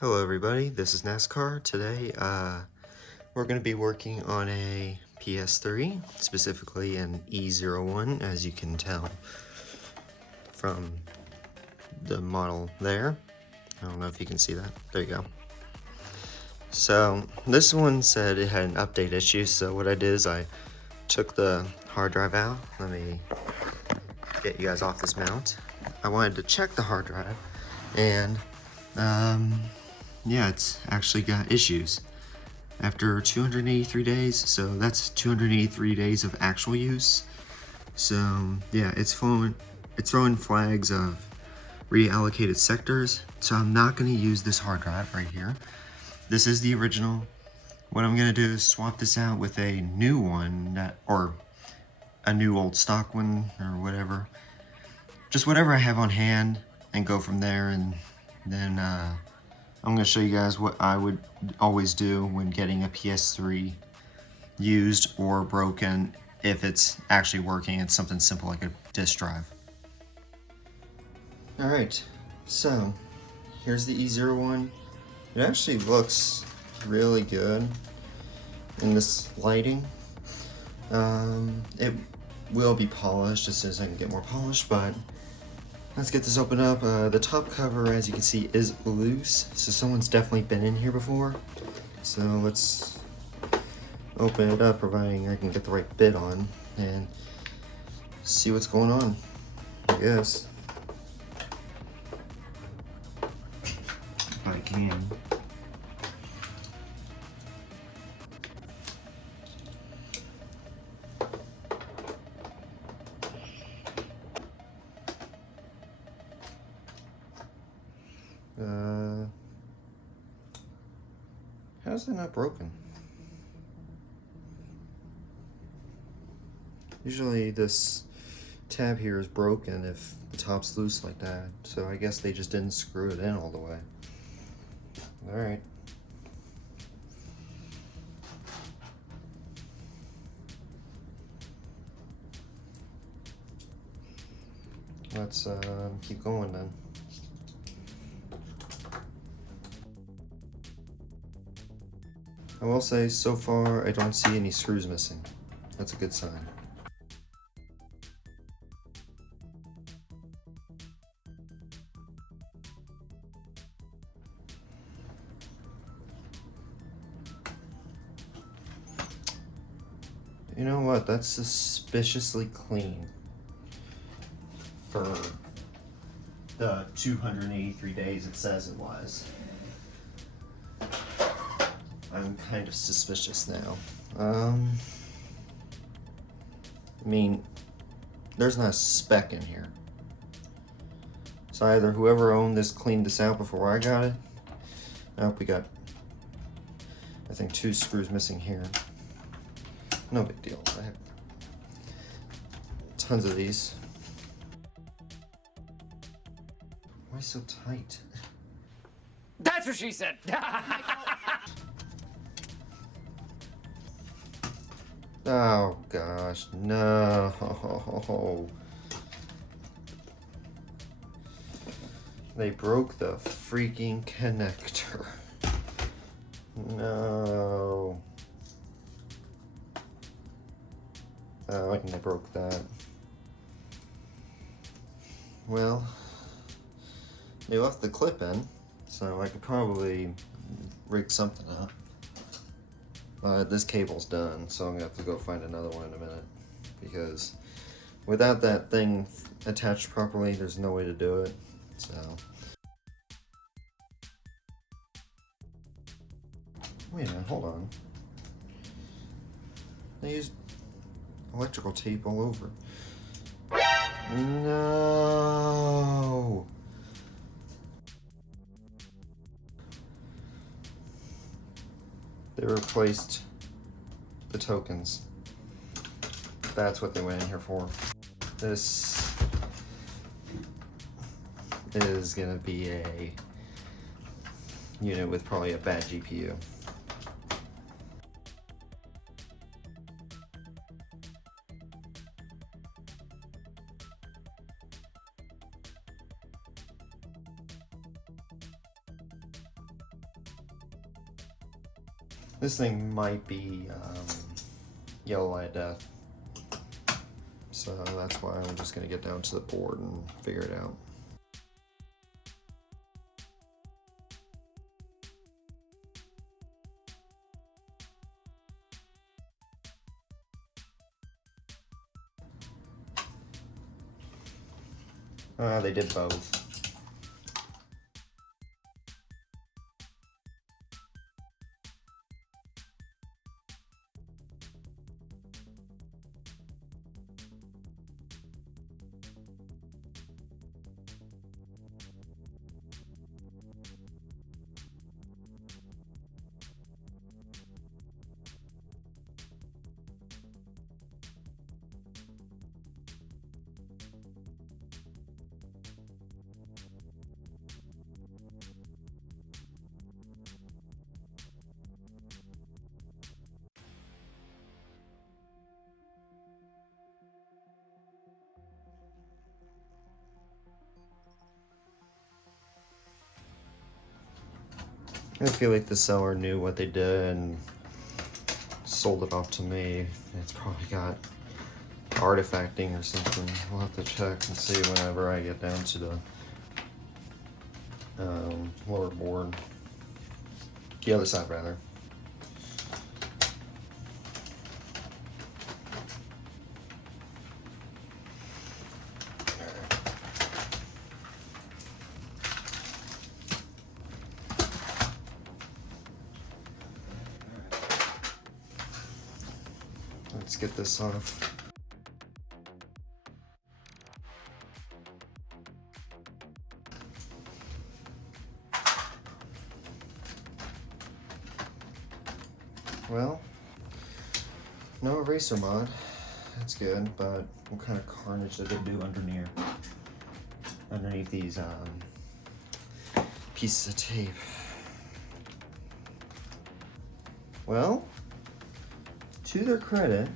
Hello everybody, this is NASCAR. Today we're going to be working on a PS3, specifically an E01, as you can tell from the model there. I don't know if you can see that. There you go. So this one said it had an update issue, so what I did is I took the hard drive out. Let me get you guys off this mount. I wanted to check the hard drive, and yeah, it's actually got issues. After 283 days, so that's 283 days of actual use. So yeah, it's throwing flags of reallocated sectors. So I'm not going to use this hard drive right here. This is the original. What I'm going to do is swap this out with a new one, or a new old stock one, or whatever. Just whatever I have on hand, and go from there. And then I'm going to show you guys what I would always do when getting a PS3 used or broken. If it's actually working, it's something simple like a disk drive. Alright, so here's the E01. It actually looks really good in this lighting. It will be polished as soon as I can get more polish, but let's get this opened up. The top cover, as you can see, is loose, so someone's definitely been in here before. So let's open it up, providing I can get the right bit on, and see what's going on, I guess. If I can. How's that not broken? Usually this tab here is broken if the top's loose like that, so I guess they just didn't screw it in all the way. Alright. Let's keep going then. I will say, so far, I don't see any screws missing. That's a good sign. You know what? That's suspiciously clean for the 283 days it says it was. I'm kind of suspicious now. I mean, there's not a speck in here. So either whoever owned this cleaned this out before I got it. Nope, we got, I think, 2 screws missing here. No big deal. I have tons of these. Why so tight? That's what she said. Oh gosh, no. They broke the freaking connector. No. Oh, and they broke that. Well, they left the clip in, so I could probably rig something up. This cable's done, so I'm gonna have to go find another one in a minute, because without that thing attached properly, there's no way to do it. So wait a minute, hold on. They used electrical tape all over. No. They replaced the tokens. That's what they went in here for. This is gonna be a unit with probably a bad GPU. This thing might be yellow light death. So that's why I'm just gonna get down to the board and figure it out. They did both. I feel like the seller knew what they did and sold it off to me. It's probably got artifacting or something. We'll have to check and see whenever I get down to the lower board. The other side, rather. Let's get this off. Well, no eraser mod. That's good, but what kind of carnage did it do underneath these pieces of tape? Well, to their credit,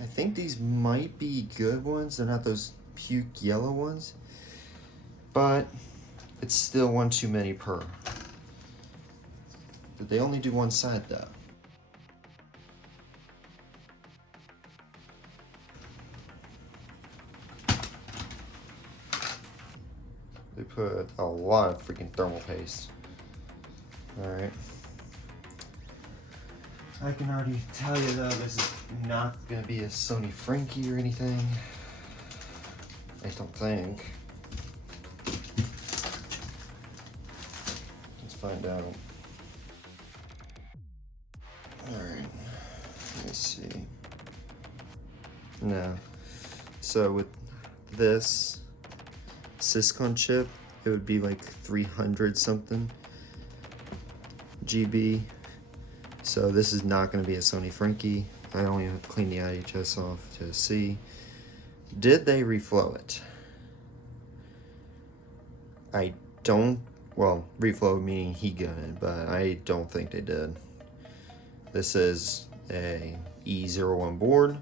I think these might be good ones. They're not those puke yellow ones, but it's still one too many per. But they only do one side though. They put a lot of freaking thermal paste. Alright. I can already tell you though, this is not gonna be a Sony Frankie or anything. I don't think. Let's find out. Alright, let me see. No. So with this CISCON chip, it would be like 300 something GB. So this is not going to be a Sony Frankie. I only have to clean the IHS off to see. Did they reflow it? I don't, well, reflow meaning heat gun it, but I don't think they did. This is a E01 board,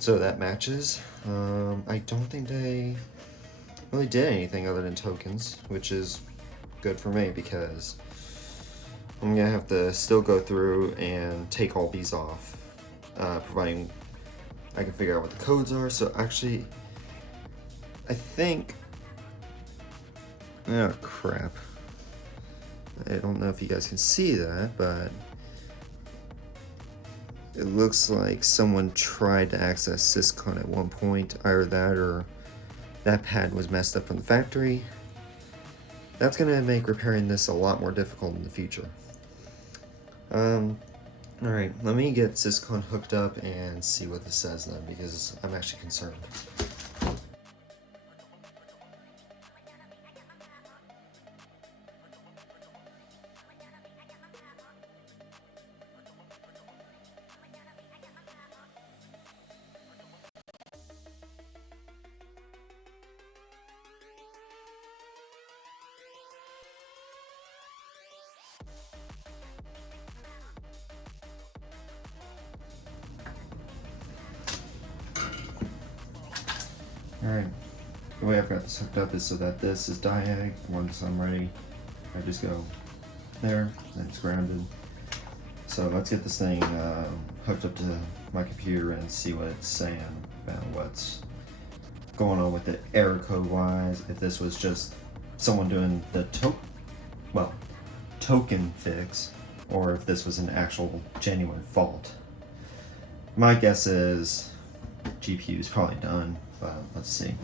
so that matches. I don't think they really did anything other than tokens, which is good for me because I'm gonna have to still go through and take all these off, providing I can figure out what the codes are. So actually, I think, oh crap. I don't know if you guys can see that, but it looks like someone tried to access CISCON at one point. Either that or that pad was messed up from the factory. That's gonna make repairing this a lot more difficult in the future. Alright, let me get CISCON hooked up and see what this says then, because I'm actually concerned. Alright, the way I've got this hooked up is so that this is diag. Once I'm ready, I just go there, and it's grounded. So let's get this thing hooked up to my computer and see what it's saying about what's going on with it error code wise. If this was just someone doing the token fix, or if this was an actual genuine fault. My guess is GPU is probably done, but let's see.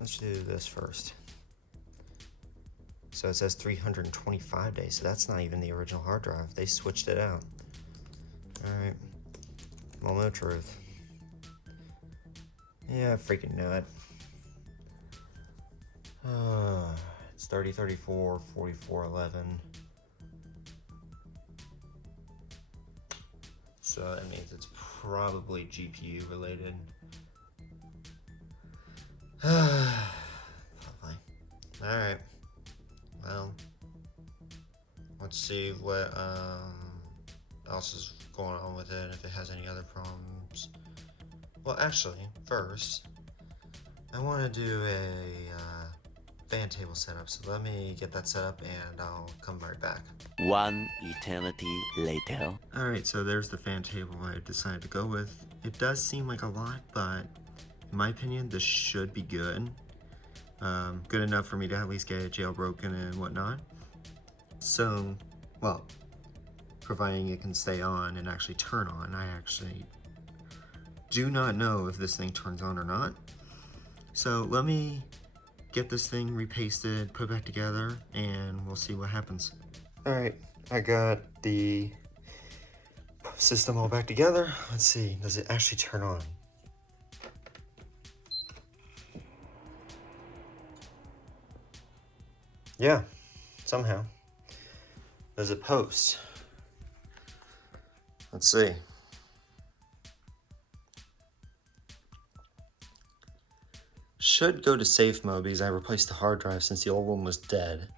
Let's do this first. So it says 325 days, so that's not even the original hard drive. They switched it out. Alright. Moment of truth. Yeah, I freaking knew it. It's 3034, 4411. So that means it's probably GPU related. Probably. Alright. Well, let's see what else is going on with it, if it has any other problems. Well, actually, first, I want to do a fan table setup, so let me get that set up and I'll come right back. One eternity later. Alright, so there's the fan table I decided to go with. It does seem like a lot, but in my opinion, this should be good. Good enough for me to at least get it jailbroken and whatnot. So, well, providing it can stay on and actually turn on. I actually do not know if this thing turns on or not. So let me get this thing repasted, put back together, and we'll see what happens. Alright, I got the system all back together. Let's see, does it actually turn on? Yeah, somehow. Does it post? Let's see. Should go to safe mode because I replaced the hard drive since the old one was dead.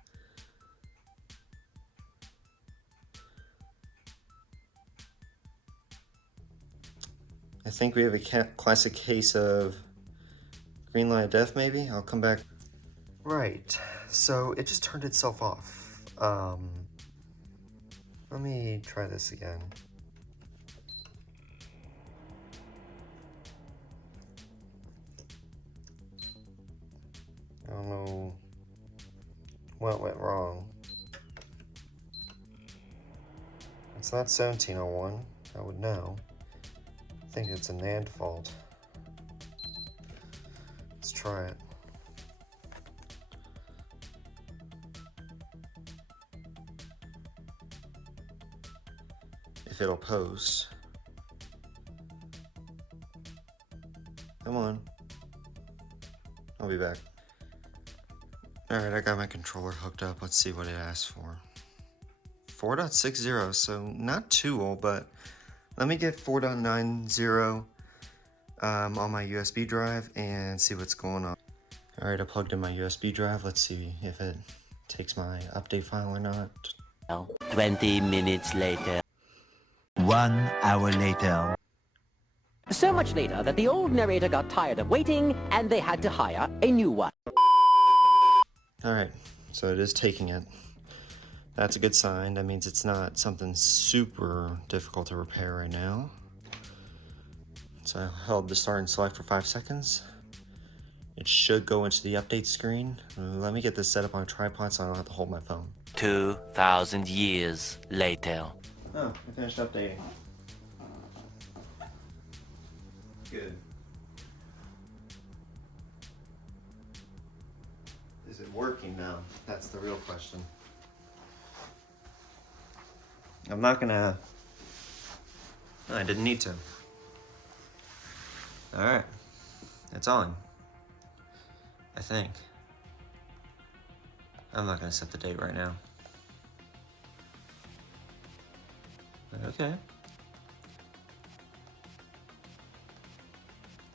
I think we have a classic case of green light of death, maybe? I'll come back. Right, so it just turned itself off. Let me try this again. I don't know what went wrong. It's not 1701, I would know. I think it's a NAND fault. Let's try it. If it'll post. Come on. I'll be back. Alright, I got my controller hooked up. Let's see what it asks for. 4.60, so not too old, but let me get 4.90 on my USB drive and see what's going on. Alright, I plugged in my USB drive. Let's see if it takes my update file or not. 20 minutes later. 1 hour later. So much later that the old narrator got tired of waiting and they had to hire a new one. Alright, so it is taking it. That's a good sign. That means it's not something super difficult to repair right now. So I held the start and select for 5 seconds. It should go into the update screen. Let me get this set up on a tripod so I don't have to hold my phone. 2,000 years later. Oh, I finished updating. Good. Is it working now? That's the real question. I'm not gonna... No, I didn't need to. Alright. It's on. I think. I'm not gonna set the date right now. Okay.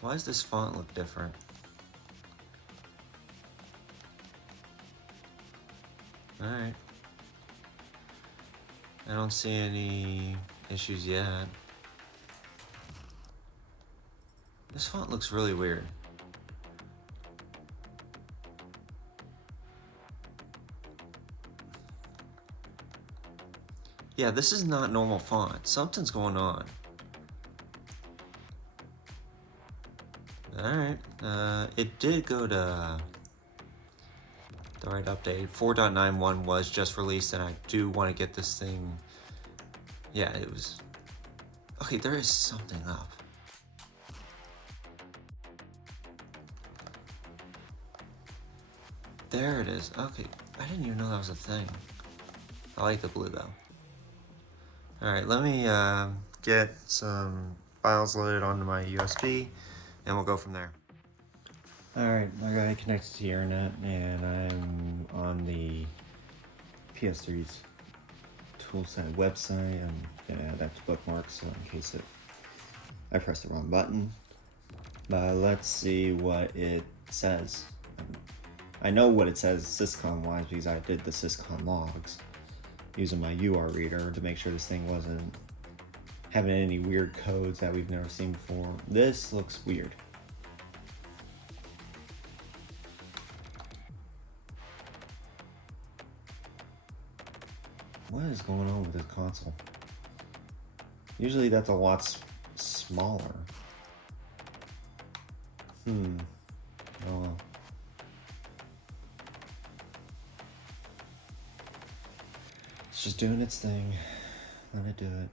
Why does this font look different? Alright. I don't see any issues yet. This font looks really weird. Yeah, this is not normal font. Something's going on. Alright, it did go to the right update. 4.91 was just released, and I do want to get this thing. Yeah, it was. Okay, there is something up. There it is. Okay, I didn't even know that was a thing. I like the blue though. Alright, let me get some files loaded onto my USB, and we'll go from there. Alright, I got it connected to the internet, and I'm on the PS3's toolset website. I'm gonna add that to bookmarks so in case I press the wrong button. But let's see what it says. I know what it says CISCON wise because I did the CISCON logs using my UR reader to make sure this thing wasn't having any weird codes that we've never seen before. This looks weird. What is going on with this console? Usually that's a lot smaller. Oh well. It's just doing its thing. Let it do it.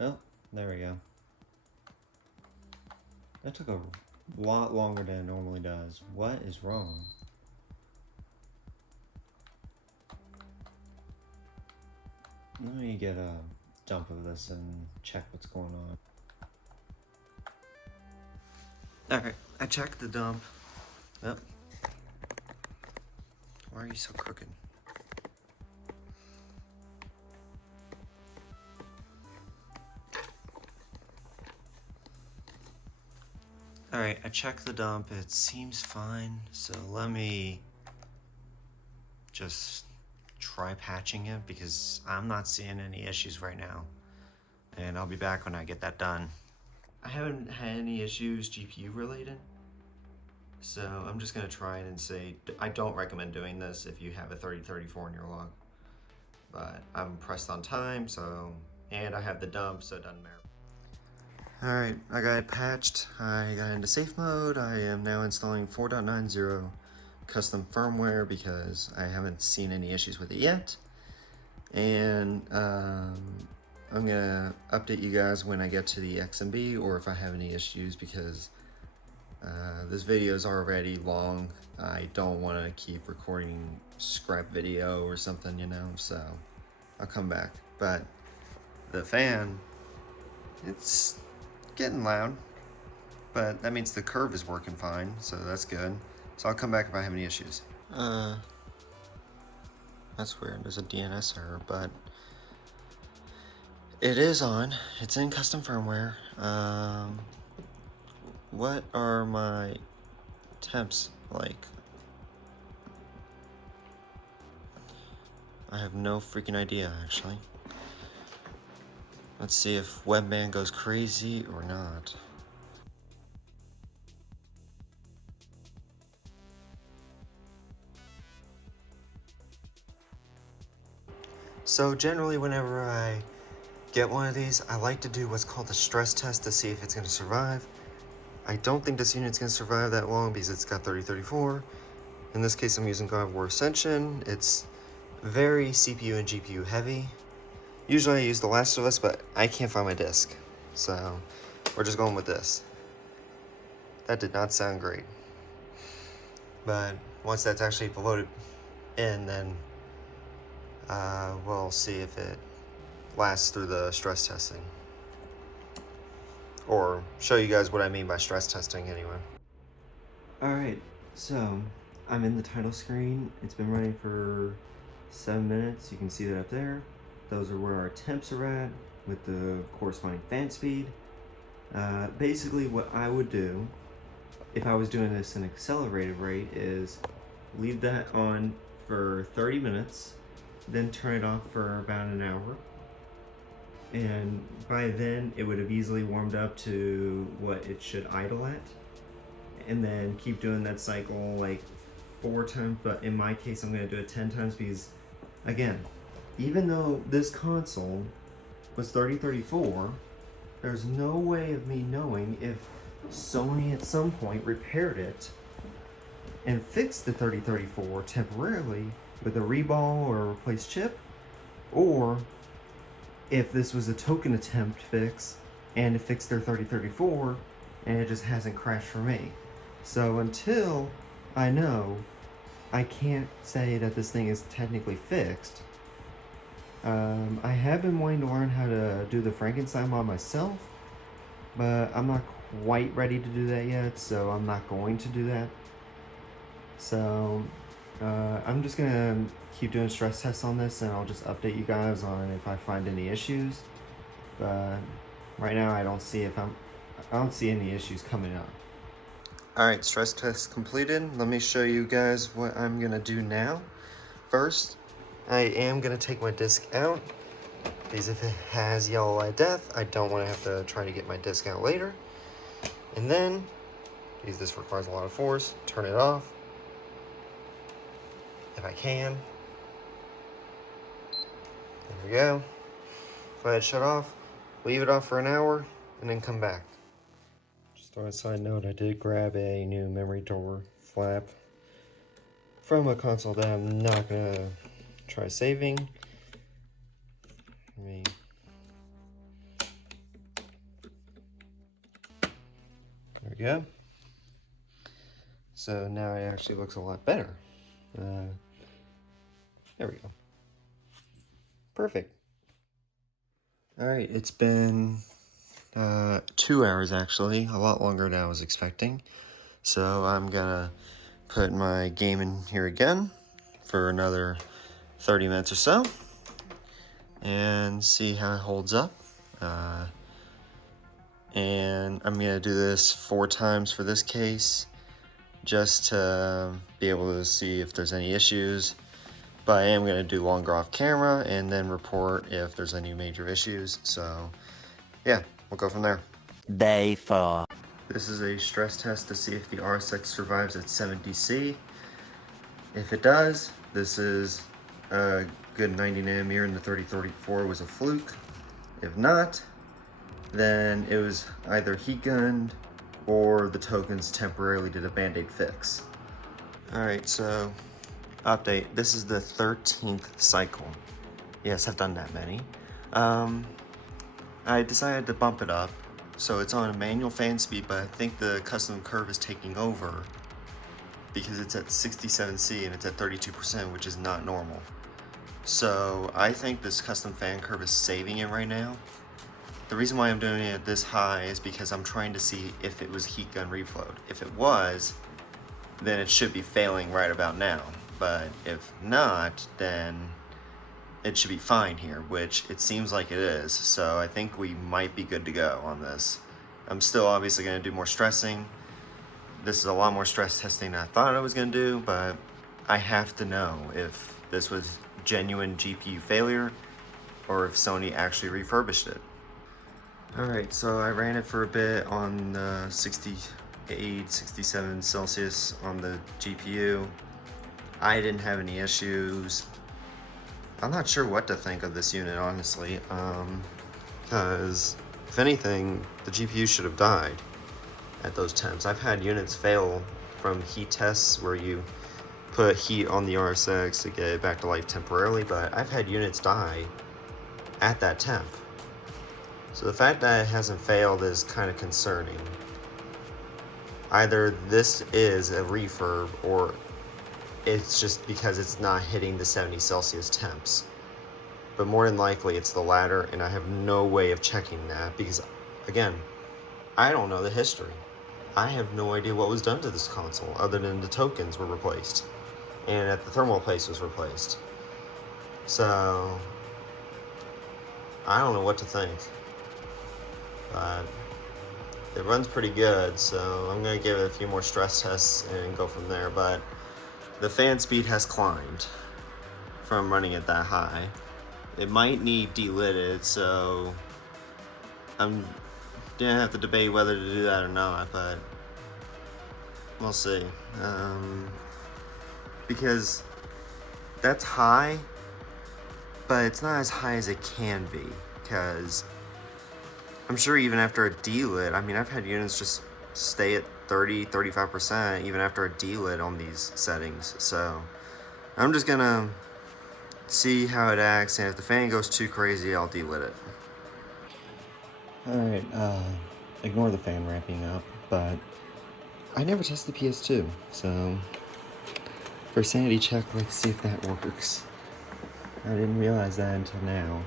Oh, there we go. That took a lot longer than it normally does. What is wrong? Let me get a dump of this and check what's going on. Alright, I checked the dump. Yep. Why are you so crooked? Alright, I checked the dump. It seems fine. So let me just try patching it because I'm not seeing any issues right now. And I'll be back when I get that done. I haven't had any issues GPU related. So I'm just gonna try it and say, I don't recommend doing this if you have a 3034 in your log. But I'm pressed on time, and I have the dump, so it doesn't matter. Alright, I got it patched. I got into safe mode. I am now installing 4.90 custom firmware because I haven't seen any issues with it yet. And I'm gonna update you guys when I get to the XMB or if I have any issues because this video is already long. I don't want to keep recording scrap video or something, you know, so I'll come back. But the fan, it's getting loud, but that means the curve is working fine, so that's good. So I'll come back if I have any issues. That's weird. There's a DNS error, but it is on. It's in custom firmware. What are my temps like? I have no freaking idea, actually. Let's see if webman goes crazy or not. So generally whenever I get one of these, I like to do what's called a stress test to see if it's going to survive. I don't think this unit's going to survive that long because it's got 3034. In this case I'm using God of War Ascension. It's very CPU and GPU heavy. Usually I use The Last of Us, but I can't find my disc. So we're just going with this. That did not sound great. But once that's actually loaded in, then we'll see if it lasts through the stress testing. Or show you guys what I mean by stress testing anyway. Alright, so I'm in the title screen. It's been running for 7 minutes. You can see that up there. Those are where our temps are at with the corresponding fan speed. Basically what I would do if I was doing this in accelerated rate is leave that on for 30 minutes, then turn it off for about an hour. And by then it would have easily warmed up to what it should idle at. And then keep doing that cycle like 4 times, but in my case I'm going to do it 10 times because, again, even though this console was 3034, there's no way of me knowing if Sony at some point repaired it and fixed the 3034 temporarily with a reball or a replaced chip, or if this was a token attempt fix and it fixed their 3034 and it just hasn't crashed for me. So until I know, I can't say that this thing is technically fixed. I have been wanting to learn how to do the Frankenstein mod myself, but I'm not quite ready to do that yet, so I'm not going to do that. So I'm just gonna keep doing stress tests on this, and I'll just update you guys on if I find any issues. But right now I don't see any issues coming up. Alright, stress test completed. Let me show you guys what I'm gonna do now. First, I am gonna take my disc out, because if it has yellow light death, I don't want to have to try to get my disc out later. And then, because this requires a lot of force, turn it off if I can. There we go. Go ahead, shut off, leave it off for an hour, and then come back. Just on a side note, I did grab a new memory door flap from a console that I'm not gonna try saving. There we go. So now it actually looks a lot better. There we go. Perfect. Alright, it's been 2 hours actually, a lot longer than I was expecting. So I'm gonna put my game in here again for another 30 minutes or so and see how it holds up. And I'm gonna do this 4 times for this case just to be able to see if there's any issues. But I am gonna do longer off camera and then report if there's any major issues. So yeah, we'll go from there. Day 4. This is a stress test to see if the RSX survives at 70C. If it does, this is a good 90 nanometer and the 3034 was a fluke. If not, then it was either heat gunned or the tokens temporarily did a band-aid fix. Alright, so update. This is the 13th cycle. Yes, I've done that many. I decided to bump it up. So it's on a manual fan speed, but I think the custom curve is taking over because it's at 67C and it's at 32%, which is not normal. So I think this custom fan curve is saving it right now. The reason why I'm doing it this high is because I'm trying to see if it was heat gun reflow. If it was, then it should be failing right about now. But if not, then it should be fine here, which it seems like it is. So I think we might be good to go on this. I'm still obviously going to do more stressing. This is a lot more stress testing than I thought I was going to do, but I have to know if this was genuine GPU failure or if Sony actually refurbished it. Alright, so I ran it for a bit on 68, 67 Celsius on the GPU. I didn't have any issues. I'm not sure what to think of this unit, honestly, because if anything, the GPU should have died at those temps. I've had units fail from heat tests where you put heat on the RSX to get it back to life temporarily, but I've had units die at that temp. So the fact that it hasn't failed is kind of concerning. Either this is a refurb or it's just because it's not hitting the 70 Celsius temps. But more than likely it's the latter, and I have no way of checking that because, again, I don't know the history. I have no idea what was done to this console other than the tokens were replaced and that the thermal paste was replaced. So I don't know what to think, but it runs pretty good, so I'm going to give it a few more stress tests and go from there. But the fan speed has climbed from running it that high. It might need delidded, so I'm gonna have to debate whether to do that or not, but we'll see. Because that's high, but it's not as high as it can be, because I'm sure even after a delid, I mean, I've had units just stay at 30-35% even after a delid on these settings. So I'm just gonna see how it acts, and if the fan goes too crazy, I'll delid it. Alright, ignore the fan ramping up, but I never tested the PS2, so for sanity check, let's see if that works. I didn't realize that until now.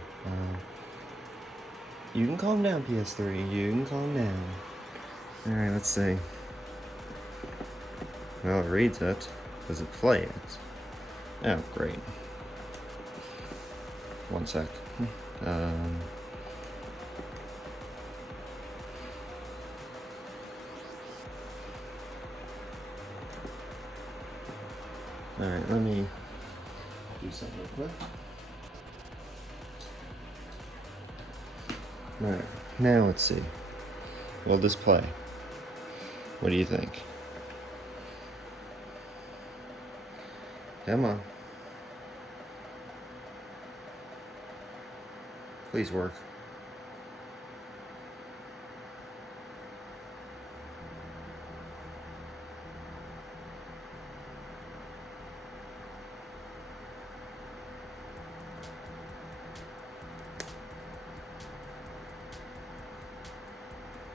You can calm down, PS3. You can calm down. Alright, let's see. Well, it reads it. Does it play it? Oh, great. One sec. Alright, let me do something real quick. Alright, now let's see. Will this play? What do you think? Come on. Please work.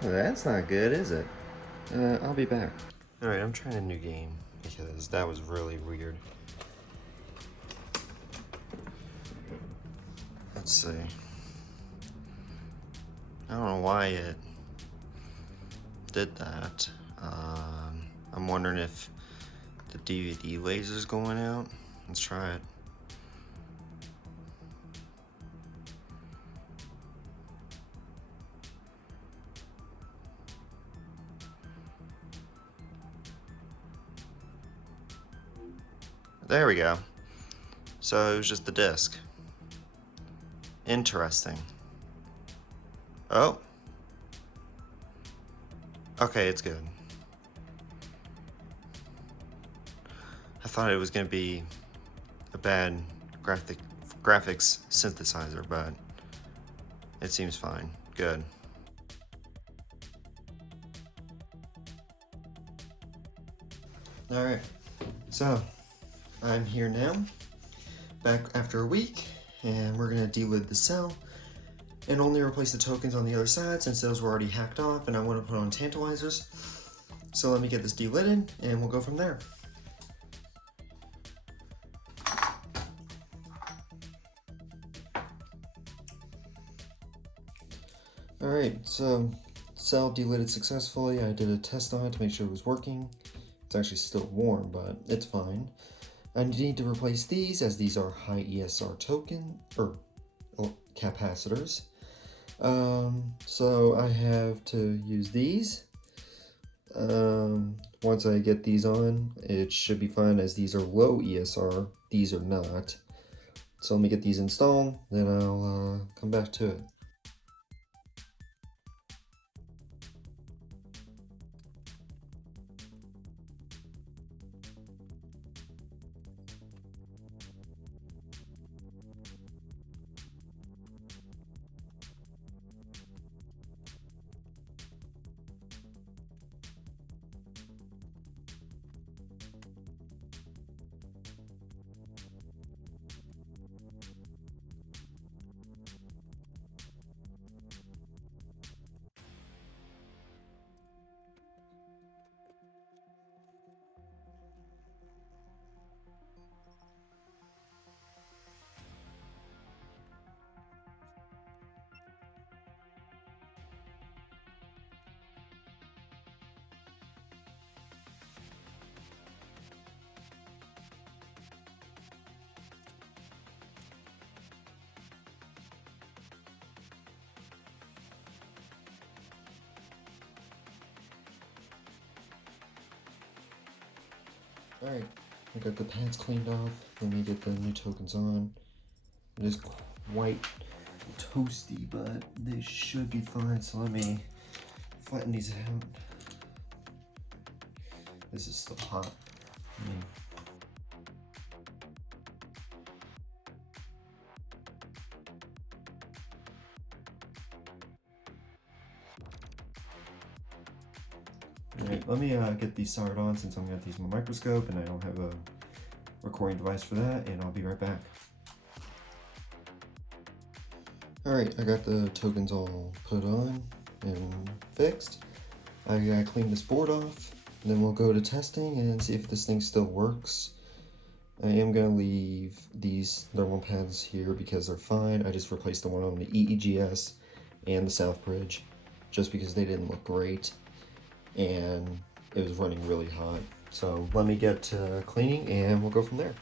Well, that's not good, is it? I'll be back. Alright, I'm trying a new game because that was really weird. Let's see. I don't know why it did that. I'm wondering if the DVD laser's going out. Let's try it. There we go. So it was just the disc. Interesting. Oh. Okay, it's good. I thought it was gonna be a bad graphics synthesizer, but it seems fine. Good. Alright, so I'm here now, back after a week, and we're gonna delid the cell and only replace the tokens on the other side since those were already hacked off and I want to put on tantalizers. So let me get this delidded and we'll go from there. Alright, so cell delidded successfully. I did a test on it to make sure it was working. It's actually still warm, but it's fine. I need to replace these as these are high ESR token or capacitors. So I have to use these. Once I get these on, it should be fine as these are low ESR. These are not. So let me get these installed, then I'll come back to it. Alright, I got the pads cleaned off. Let me get the new tokens on. It is quite toasty, but they should be fine, so let me flatten these out. This is still hot. Alright, let me get these soldered on since I'm going to use my microscope and I don't have a recording device for that, and I'll be right back. Alright, I got the tokens all put on and fixed. I gotta clean this board off, and then we'll go to testing and see if this thing still works. I am going to leave these thermal pads here because they're fine. I just replaced the one on the EEGS and the South Bridge just because they didn't look great and it was running really hot. So let me get to cleaning and we'll go from there.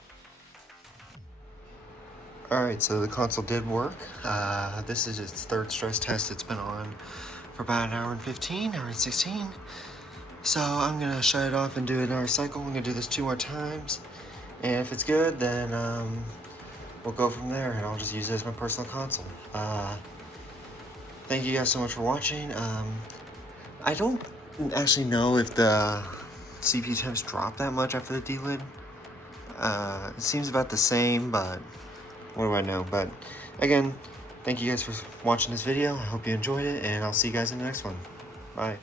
Alright, so the console did work. This is its third stress test. It's been on for about an hour and 15, hour and 16. So I'm going to shut it off and do another cycle. I'm going to do this 2 more times. And if it's good, then we'll go from there, and I'll just use it as my personal console. Thank you guys so much for watching. I don't actually know if the CPU temps drop that much after the delid. It seems about the same, but what do I know? But again, thank you guys for watching this video. I hope you enjoyed it, and I'll see you guys in the next one. Bye.